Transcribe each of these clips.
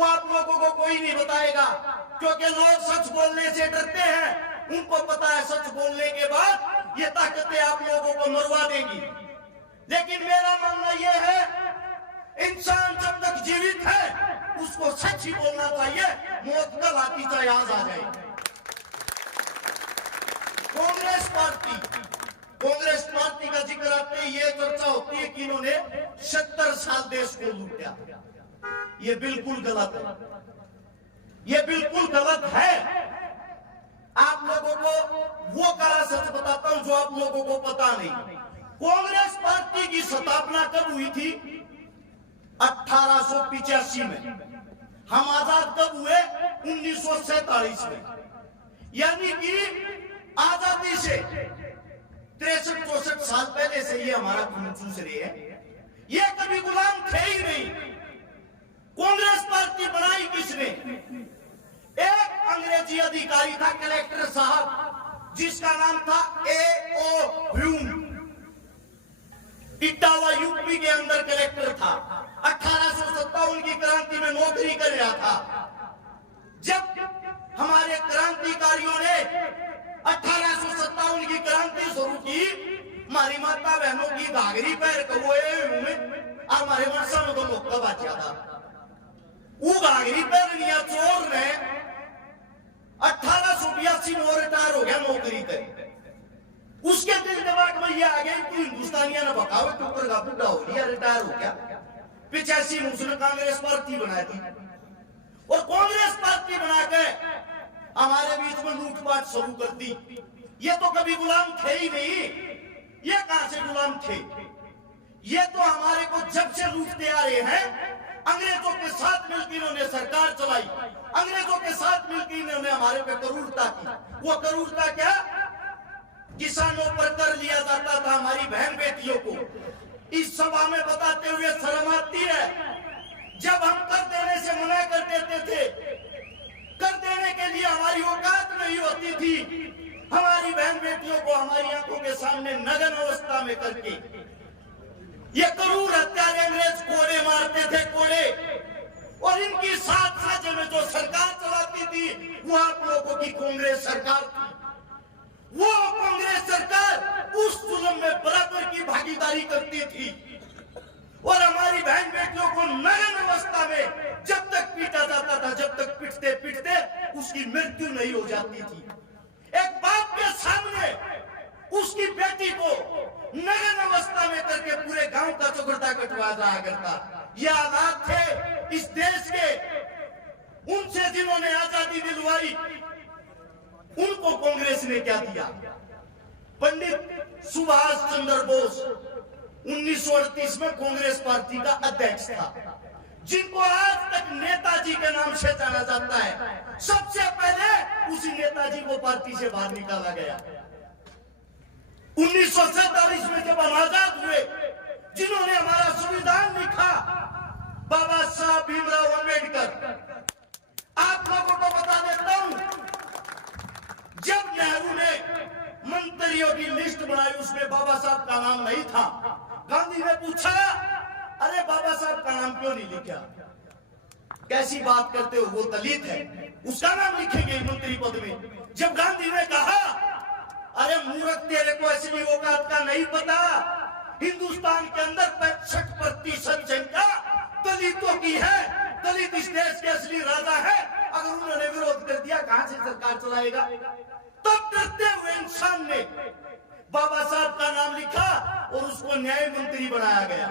वो आप लोगों को कोई नहीं बताएगा, क्योंकि लोग सच बोलने से डरते हैं। उनको पता है सच बोलने के बाद ये ताकतें आप लोगों को मरवा देंगी। लेकिन मेरा मानना यह है, इंसान जब तक जीवित है उसको सच ही बोलना चाहिए, मौत कल आती चाहे आज आ जाए। कांग्रेस पार्टी का जिक्र आते ही ये चर्चा होती है कि इन्होंने 70 साल देश को लूटा। ये बिल्कुल गलत है, ये बिल्कुल गलत है। आप लोगों को वो काला सच बताता हूं जो आप लोगों को पता नहीं। कांग्रेस पार्टी की स्थापना कब हुई थी? 1885 में। हम आजाद कब हुए? 1947 में। यानी कि आजादी से 63-64 साल पहले से ये हमारा खून चूस रही है। ये कभी गुलाम थे ही नहीं। कांग्रेस पार्टी बनाई किसने? एक अंग्रेजी अधिकारी था, कलेक्टर साहब, जिसका नाम था A.O. ह्यूम। इटावा यूपी के अंदर कलेक्टर था। 1857 की क्रांति में नौकरी कर रहा था। जब हमारे क्रांतिकारियों ने 1857 की क्रांति शुरू की, हमारी माता बहनों की घाघरी पैर हमारे वर्षा में तो मौका बचा था। वो घाघरी पैर लिया चोर ने 1882 में रिटायर हो गया नौकरी पे। उसके दिल दिमाग में ये आ गया कि हिंदुस्तानियों ने बकावत के ऊपर का बुढ़ा हो लिया, रिटायर हो गया। 85 में उसने कांग्रेस पार्टी बनाई थी, और कांग्रेस पार्टी बना के हमारे बीच में लूटपाट शुरू कर दी। ये तो कभी गुलाम थे ही नहीं। ये कहां से गुलाम थे? ये तो हमारे को जब से लूटते आ रहे हैं। अंग्रेजों के साथ मिलकर इन्होंने सरकार चलाई, अंग्रेजों के साथ मिलकर इन्होंने हमारे पे क्रूरता की। वो क्रूरता क्या? किसानों पर कर लिया जाता था, हमारी बहन बेटियों को। इस सभा में बताते हुए शर्म आती है, जब हम कर देने से मना कर देते थे, कर देने के लिए हमारी औकात नहीं होती थी, हमारी बहन बेटियों को हमारी आंखों के सामने नग्न अवस्था में करके ये क्रूर हत्यारे अंग्रेज कोड़े मारते थे, कोड़े। और इनकी साथ साझे में जो सरकार चलाती थी वो आप लोगों की कांग्रेस सरकार थी। वो कांग्रेस सरकार उस जुल्म में बराबर की भागीदारी करती थी, और हमारी बहन बेटियों को नग्न अवस्था में जब तक पीटा जाता था, जब तक पीटते पीटते उसकी मृत्यु नहीं हो जाती थी। एक बाप के सामने उसकी बेटी को नग्न अवस्था में करके पूरे गांव का चौकड़ा कटवा जाया करता। ये हालात थे इस देश के। उनसे जिन्होंने आजादी दिलवाई, उनको कांग्रेस ने क्या दिया? पंडित सुभाष चंद्र बोस 1938 में कांग्रेस पार्टी का अध्यक्ष था, जिनको आज तक नेताजी के नाम से जाना जाता है। सबसे पहले उसी नेताजी को पार्टी से बाहर निकाला गया। 1947 में जब हम आजाद हुए, जिन्होंने हमारा संविधान लिखा, बाबा साहब भीमराव अंबेडकर। आप लोगों को बता देता हूं, जब नेहरू ने मंत्रियों की लिस्ट बनाई, उसमें बाबा साहब का नाम नहीं था। गांधी ने पूछा, अरे बाबा साहब का नाम क्यों नहीं लिखा? कैसी बात करते हो, वो दलित है, उसका नाम लिखेंगे मंत्री पद में। जब गांधी ने कहा, अरे मूर्ख, तेरे को असली औकात का नहीं पता, हिंदुस्तान के अंदर 65% जनता दलितों की है, दलित इस देश के असली राजा है। अगर उन्होंने विरोध कर दिया, कहां से सरकार चलाएगा? तब डरते हुए इंसान ने बाबा साहब का नाम लिखा और उसको न्याय मंत्री बनाया गया।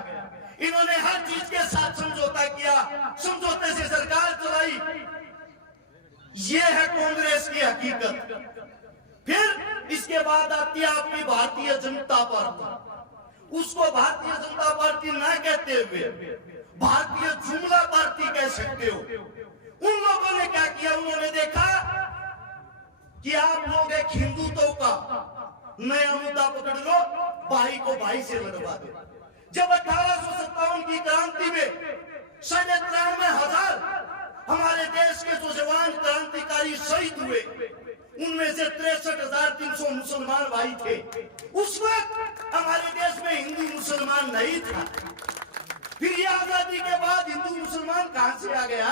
इन्होंने हर चीज के साथ समझौता किया, समझौते से सरकार चलाई। ये है कांग्रेस की हकीकत। फिर इसके बाद आती है आपकी भारतीय जनता पार्टी। उसको भारतीय जनता पार्टी ना कहते हुए भारतीय जुमला पार्टी कह सकते हो। उन लोगों ने क्या किया? उन्होंने देखा कि आप लोग एक हिंदुत्व का नया मुद्दा पकड़ लो, भाई को भाई से लड़वा दो। जब 1857 की क्रांति में 93,000 हमारे देश के जो जवान क्रांतिकारी शहीद हुए, उनमें से 63,300 मुसलमान भाई थे। उस वक्त हमारे देश में हिंदू मुसलमान नहीं था। फिर ये आजादी के बाद हिंदू मुसलमान कहां से आ गया?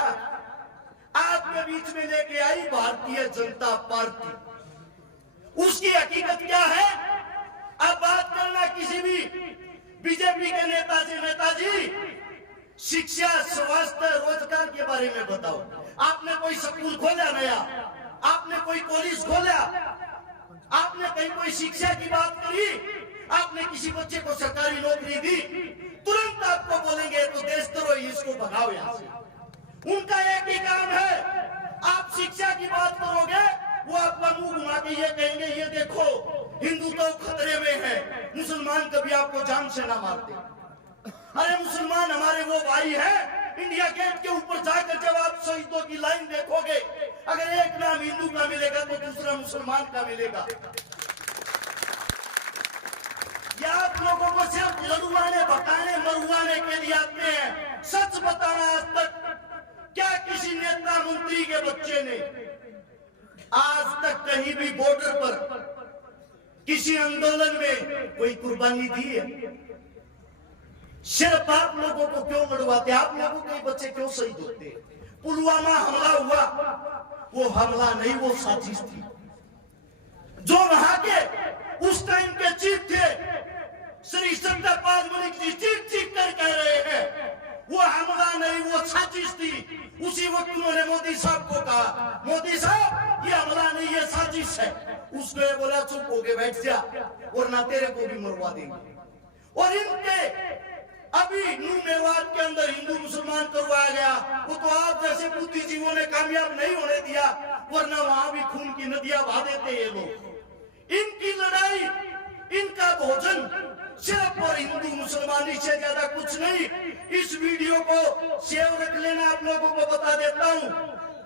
बीच में लेके आई भारतीय जनता पार्टी। उसकी हकीकत क्या है? अब बात करना किसी भी बीजेपी के नेता से, नेताजी शिक्षा, स्वास्थ्य, रोजगार के बारे में बताओ। आपने कोई स्कूल खोला नया? आपने कोई कॉलेज खोला? आपने कहीं कोई शिक्षा की बात करी? आपने किसी बच्चे को सरकारी नौकरी दी? तुरंत आपको बोलेंगे तो देशद्रोही, इसको भगाओ यहाँ से। उनका एक ही काम है, आप शिक्षा की बात करोगे वो आपका मुंह घुमा के ये कहेंगे, ये देखो हिंदू तो खतरे में है, मुसलमान कभी आपको जान से ना मारते। अरे मुसलमान हमारे वो भाई है। इंडिया गेट के ऊपर जाकर जब आप शहीदों की लाइन देखोगे, अगर एक नाम हिंदू का मिलेगा तो दूसरा मुसलमान का मिलेगा। या आप लोगों को सिर्फ लड़वाने, भगाने, मरवाने के लिए आते हैं। सच बताना, आज तक क्या किसी नेता मंत्री के बच्चे ने आज तक कहीं भी बॉर्डर पर किसी आंदोलन में कोई कुर्बानी दी है? सिर्फ आप लोगों को क्यों लड़वाते? आप लोगों के बच्चे क्यों शहीद होते? पुलवामा हमला हुआ, वो हमला नहीं, वो साजिश थी। जो वहां के उस टाइम के चीफ थे श्री सत्यपाल मलिक जी, चीख चीख कर कह रहे हैं वो हमला नहीं, वो साजिश थी। उसी वक्त उन्होंने मोदी साहब को कहा, मोदी साहब ये हमला नहीं, ये साजिश है। उसको ये बोला चुप हो के बैठ जा वरना तेरे को भी मरवा देंगे। और इनके अभी न्यू मेवात के अंदर हिंदू मुसलमान करवाया गया, वो तो आप जैसे बुद्धिजीवियों ने कामयाब नहीं होने दिया, वरना वहां भी खून की नदियां बहा देते ये लोग। इनकी लड़ाई, इनका भोजन सिर्फ और हिंदू मुसलमानी से ज्यादा कुछ नहीं। इस वीडियो को सेव रख लेना, आप लोगों को बता देता हूँ।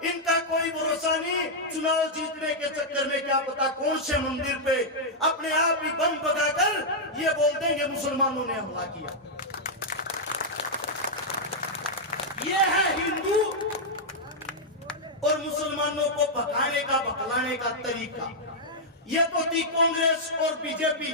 इनका कोई भरोसा नहीं, चुनाव जीतने के चक्कर में क्या पता कौन से मंदिर पे अपने आप ही बम बगाकर ये बोल देंगे मुसलमानों ने हमला किया। ये है हिंदू और मुसलमानों को भगाने का, बकलाने का तरीका। ये तो थी कांग्रेस और बीजेपी।